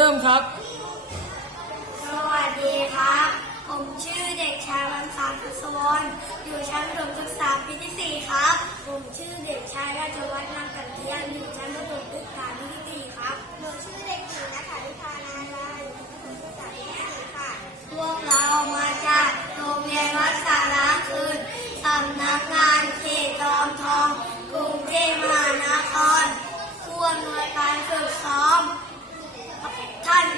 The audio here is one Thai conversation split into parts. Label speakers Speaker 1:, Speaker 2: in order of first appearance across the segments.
Speaker 1: เริ่มครับ
Speaker 2: สวัสดีครับ ผมชื่อเด็กชายวันสารพุทวรอยู่ชั้นประถมศึกษาปีที่สี่ครับ ผมชื่อเด็กชายราชวัฒน์นามกันเทียนอยู่ชั้นประถมศึกษาปีที่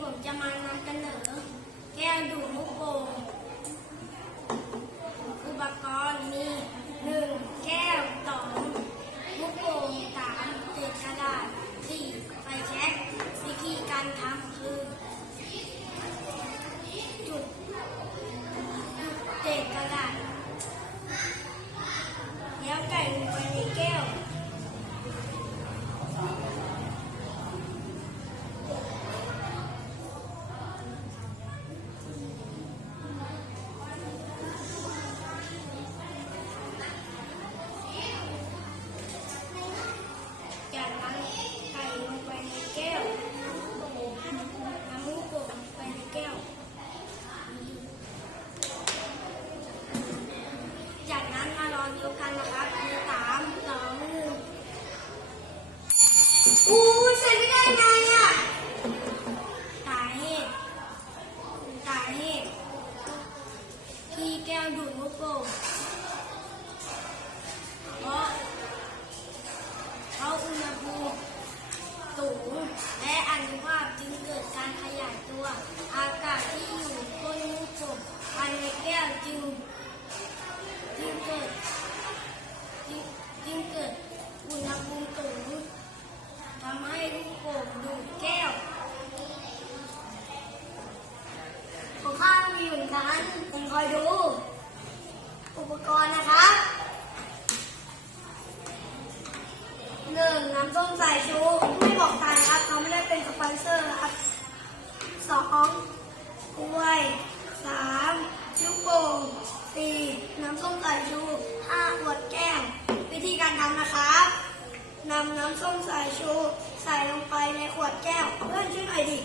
Speaker 2: ผมจะมานำเสนอ แก้วดูมุกโป่ง เดียวกันนะครับามสองหอ้ใส่ไม่ได้ไงอะสาเหตุสาเหตุที่แก้วดูดลูกโป่ ป่ดแก้ว ของข้ามีเหมืนกันผมคอยดู อุปกรณ์นะคะหนึ่งน้ำส้มสายชูไม่บอกทางครับเขาไม่ได้เป็นสปอนเซอร์ครับสองกล้สามชิวโป่งสี่น้ำส้มสายชูห้าขวดแก้ว วิธีการทำนะครับนำน้ำส้มสายชู ใส่ลงไปในขวดแก้วเพื่อนช่วยหน่อยดิ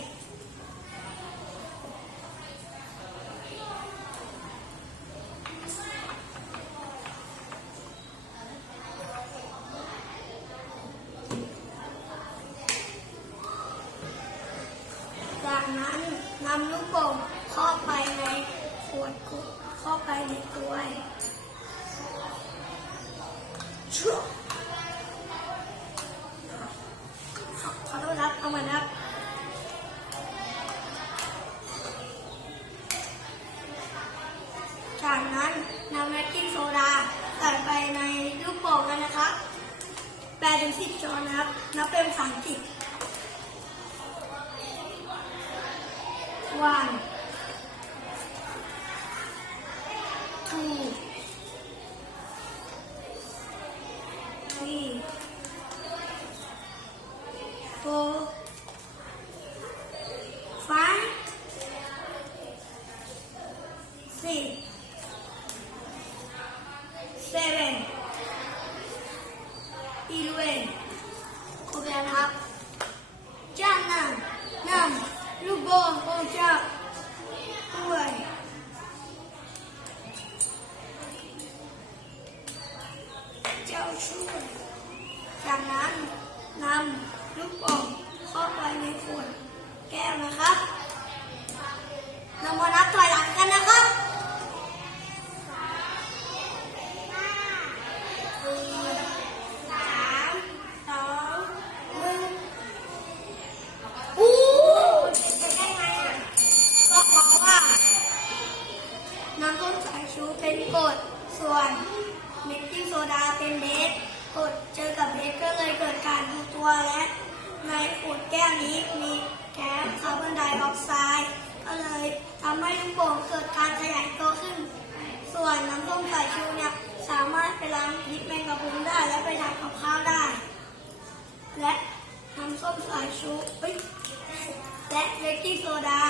Speaker 2: จากนั้นนำลูกโป่งเข้าไปในขวดเข้าไปในกล้วยชั่ว น้ำแมกกิ้งโซดาใส่ไปในลูกโป่งกันนะคะแปดถึงสิบช้อนนะครับ นับเป็นสามสิบวัน จากนั้นนำลูกโป่งเข้าไปในขวดแก้วนะครับเรามานับถอยหลังกันนะครับสี่สามสองหนึ่งอู้จะได้ไงอะก็เพราะว่าน้ำส้มสายชูเป็นกรดส่วนเมกกิ้งโซดาเป็นเบส กดเจอกับเบสก็เลยเกิดการทุกตัวและในขวดแก้วนี้มีแก๊สคาร์บอนไดออกไซด์ก็เลยทำให้ลูกโป่งเกิดการขยายตัวขึ้น ส่วนน้ำส้มสายชูเนี่ยสามารถไปล้างพิษแมงกะพรุนได้และไปทำกับข้าวได้ และน้ำส้มสายชูและเบกกิ้งโซดา